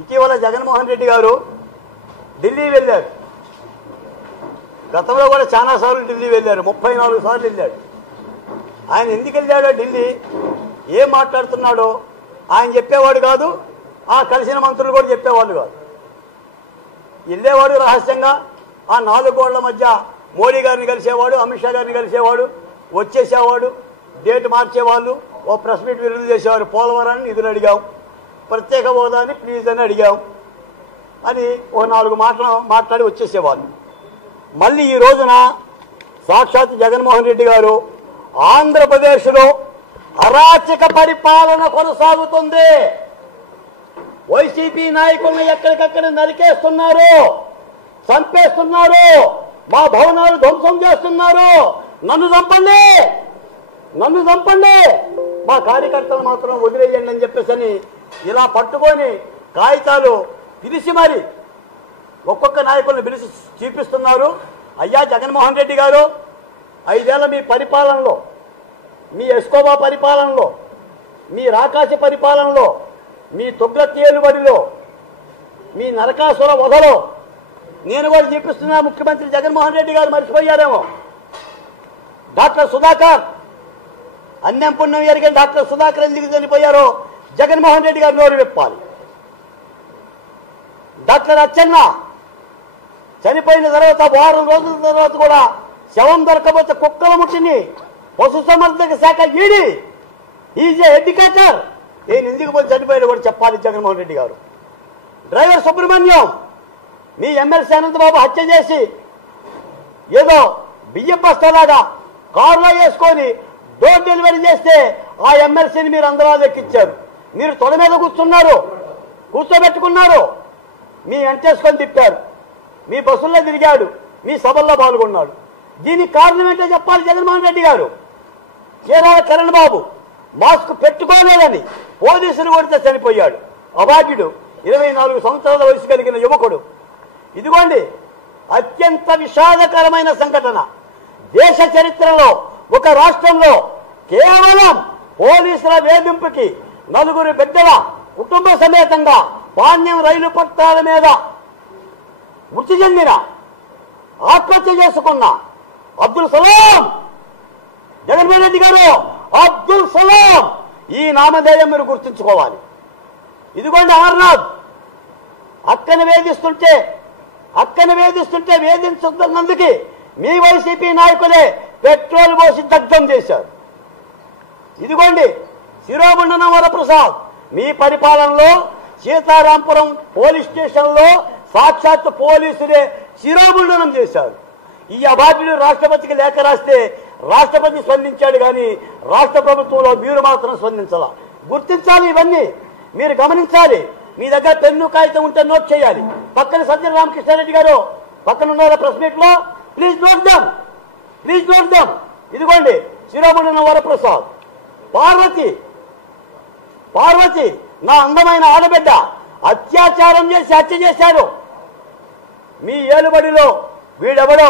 ఇటీవల జగన్మోహన్ రెడ్డి గారు ఢిల్లీ వెళ్ళారు. గతంలో కూడా చాలాసార్లు ఢిల్లీ వెళ్ళారు, 34 సార్లు వెళ్ళాడు. ఆయన ఎందుకు వెళ్ళాడో ఢిల్లీ, ఏం మాట్లాడుతున్నాడో ఆయన చెప్పేవాడు కాదు, ఆ కలిసిన మంత్రులు కూడా చెప్పేవాళ్ళు కాదు. వెళ్ళేవాడు రహస్యంగా, ఆ 4 గోళ్ల మధ్య మోడీ గారిని కలిసేవాడు, అమిత్ షా గారిని కలిసేవాడు, వచ్చేసేవాడు, డేట్ మార్చేవాళ్ళు, ఓ ప్రెస్ మీట్ విడుదల చేసేవారు. పోలవరాన్ని నిధులు అడిగాం, ప్రత్యేక హోదాని ప్లీజ్ అని అడిగాం అని ఓ 4 మాటలు మాట్లాడి వచ్చేసేవాళ్ళు. మళ్ళీ ఈ రోజున సాక్షాత్ జగన్మోహన్ రెడ్డి గారు ఆంధ్రప్రదేశ్లో అరాచక పరిపాలన కొనసాగుతుంది, వైసీపీ నాయకులను ఎక్కడికక్కడ నరికేస్తున్నారు, చంపేస్తున్నారు, మా భవనాలు ధ్వంసం చేస్తున్నారు, నన్ను చంపండి, నన్ను చంపండి, మా కార్యకర్తలు మాత్రం వదిలేయండి అని చెప్పేసి ఇలా పట్టుకొని కాగితాలు పిలిచి మరి ఒక్కొక్క నాయకులను పిలిచి చూపిస్తున్నారు. అయ్యా జగన్మోహన్ రెడ్డి గారు, 5 ఏళ్ల మీ పరిపాలనలో, మీ ఎస్కోబా పరిపాలనలో, మీ రాకాసి పరిపాలనలో, మీ తుగ్లక్ ఏలుబడిలో, మీ నరకాసుర వధలో నేను కూడా చూపిస్తున్నా. ముఖ్యమంత్రి జగన్మోహన్ రెడ్డి గారు మర్చిపోయారేమో. డాక్టర్ సుధాకర్, అన్నం పుణ్యం ఎరిగిన డాక్టర్ సుధాకర్ ఎందుకు చనిపోయారో జగన్మోహన్ రెడ్డి గారు నోరు విప్పాలి. డాక్టర్ అచ్చెన్న చనిపోయిన తర్వాత 6 రోజుల తర్వాత కూడా శవం దొరకబోతే కుక్కల ముట్టిని పశుసంవర్ధక శాఖ ఈడీ ఈజ్ ఏ ఎడ్యుకేటర్, నేను ఎందుకు పోయి చనిపోయాడు కూడా చెప్పాలి జగన్మోహన్ రెడ్డి గారు. డ్రైవర్ సుబ్రహ్మణ్యం, మీ ఎమ్మెల్సీ అనంతబాబు హత్య చేసి ఏదో బియ్యం బస్తాలాగా కారులో వేసుకొని డోర్ డెలివరీ చేస్తే ఆ ఎమ్మెల్సీని మీరు అందరూ ఎక్కించారు. మీరు తొడ మీద కూర్చోబెట్టుకున్నారు, మీ వెంటేసుకొని తిప్పారు, మీ బస్సుల్లో తిరిగాడు, మీ సభల్లో పాల్గొన్నాడు. దీనికి కారణం ఏంటో చెప్పాలి జగన్మోహన్ రెడ్డి గారు. చీరాల కిరణ్ బాబు మాస్క్ పెట్టుకోలేదని పోలీసులు కొడితే చనిపోయాడు, అభాగ్యుడు, 24 సంవత్సరాల వయసు కలిగిన యువకుడు. ఇదిగోండి అత్యంత విషాదకరమైన సంఘటన. దేశ చరిత్రలో ఒక రాష్ట్రంలో కేవలం పోలీసుల వేధింపుకి 4 బిడ్డల కుటుంబ సమేతంగా పాణ్యం రైలు పట్టాల మీద మృతి చెందిన, ఆత్మహత్య చేసుకున్న అబ్దుల్ సలాం, జగన్మోహన్ రెడ్డి గారు అబ్దుల్ సలాం, ఈ నామధేయం మీరు గుర్తుంచుకోవాలి. ఇదిగోండి అమర్నాథ్ అక్కని వేధిస్తుంటే వేధించుతున్నందుకు మీ వైసీపీ నాయకులే పెట్రోల్ పోసి దగ్ధం చేశారు. ఇదిగోండి శిరోమండనం వరప్రసాద్, మీ పరిపాలనలో సీతారాంపురం పోలీస్ స్టేషన్లో సాక్షాత్ పోలీసులే శిరోమండనం చేశారు. ఈ అభాగ్యుడు రాష్ట్రపతికి లేఖ రాస్తే రాష్ట్రపతి స్పందించాడు, కానీ రాష్ట్ర ప్రభుత్వంలో మీరు మాత్రం స్పందించాల. గుర్తించాలి, ఇవన్నీ మీరు గమనించాలి. మీ దగ్గర పెన్ను కాగితం ఉంటే నోట్ చేయాలి. పక్కన సజ్జల రామకృష్ణారెడ్డి గారు పక్కన ఉన్నారా ప్రెస్ మీట్ లో, ప్లీజ్ నోట్ దమ్. ఇదిగోండి శిరోమండనం వరప్రసాద్. పార్వతి నా అందమైన ఆడబిడ్డ అత్యాచారం చేసి హత్య చేశారు. మీ ఏలుబడిలో వీడెవడో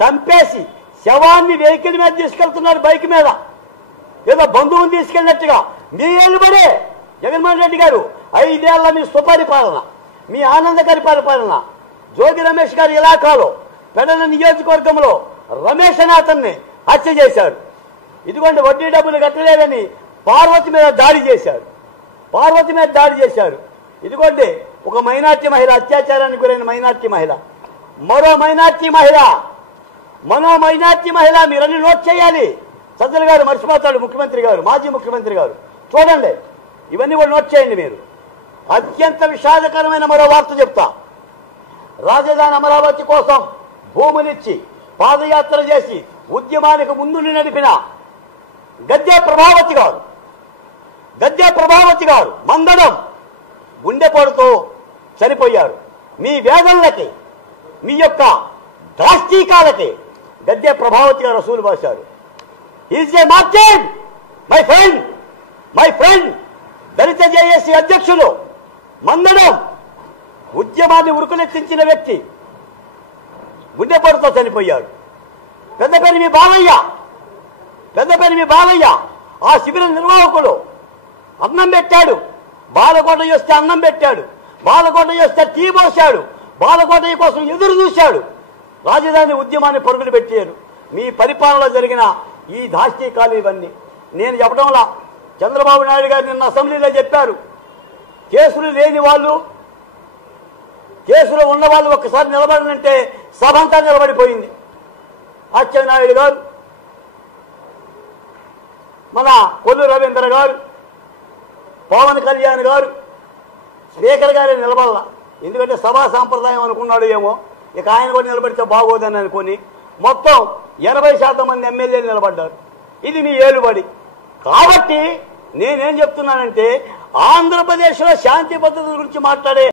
చంపేసి శవాన్ని వెహికల్ మీద తీసుకెళ్తున్నాడు, బైక్ మీద, ఏదో బంధువుని తీసుకెళ్ళినట్టుగా. మీ ఏలుబడే జగన్మోహన్ రెడ్డి గారు. 5 ఏళ్ల మీ సుపరిపాలన, మీ ఆనందకరి పరిపాలన. జోగి రమేష్ గారి ఇలాకాలో పెడన నియోజకవర్గంలో రమేష్ అనే అతన్ని హత్య చేశారు. ఇదిగోండి వడ్డీ డబ్బులు కట్టలేదని పార్వతి మీద దాడి చేశారు. ఇదిగోండి ఒక మైనార్టీ మహిళ, అత్యాచారానికి గురైన మైనార్టీ మహిళ, మరో మైనార్టీ మహిళ మీరన్నీ నోట్ చేయాలి. సజ్జల గారు మర్చిపోతాడు, ముఖ్యమంత్రి గారు, మాజీ ముఖ్యమంత్రి గారు. చూడండి, ఇవన్నీ కూడా నోట్ చేయండి మీరు. అత్యంత విషాదకరమైన మరో వార్త చెప్తా. రాజధాని అమరావతి కోసం భూములిచ్చి పాదయాత్ర చేసి ఉద్యమానికి ముందు నడిపిన గద్దె ప్రభావతి గారు మందడం గుండెపోటుతో చనిపోయారు. మీ వేదనలకి, మీ యొక్క దాష్టీకాలకి గద్దె ప్రభావతి గారు రసూలు బాశారు. Is a Martin, my friend. దళిత జేఏసీ అధ్యక్షులు మందడం ఉద్యమాన్ని ఉరుకులెత్తించిన వ్యక్తి గుండెపోటుతో చనిపోయాడు. పెద్దపల్లి మీ బాలయ్య ఆ శిబిరం నిర్వాహకులు అన్నం పెట్టాడు, బాలకోట చేస్తే అన్నం పెట్టాడు. బాలకోట చేస్తే టీ పోశాడు, బాలకోట కోసం ఎదురు చూశాడు, రాజధాని ఉద్యమాన్ని పరుగులు పెట్టారు. మీ పరిపాలనలో జరిగిన ఈ దాష్టీకాలు ఇవన్నీ నేను చెప్పడంలా. చంద్రబాబు నాయుడు గారు నిన్న అసెంబ్లీలో చెప్పారు, కేసులు లేని వాళ్ళు, కేసులో ఉన్న వాళ్ళు ఒక్కసారి నిలబడనంటే సభ అంతా నిలబడిపోయింది. అచ్చెన్నాయుడు గారు, మన కొల్లు రవీంద్ర గారు, పవన్ కళ్యాణ్ గారు, స్పీకర్ గారే నిలబడాల. ఎందుకంటే సభా సాంప్రదాయం అనుకున్నాడు ఏమో, ఇక ఆయన కూడా నిలబడితే బాగోదని అనుకుని మొత్తం 80% మంది ఎమ్మెల్యేలు నిలబడ్డారు. ఇది మీ ఏలుబడి. కాబట్టి నేనేం చెప్తున్నానంటే, ఆంధ్రప్రదేశ్లో శాంతి భద్రతల గురించి మాట్లాడే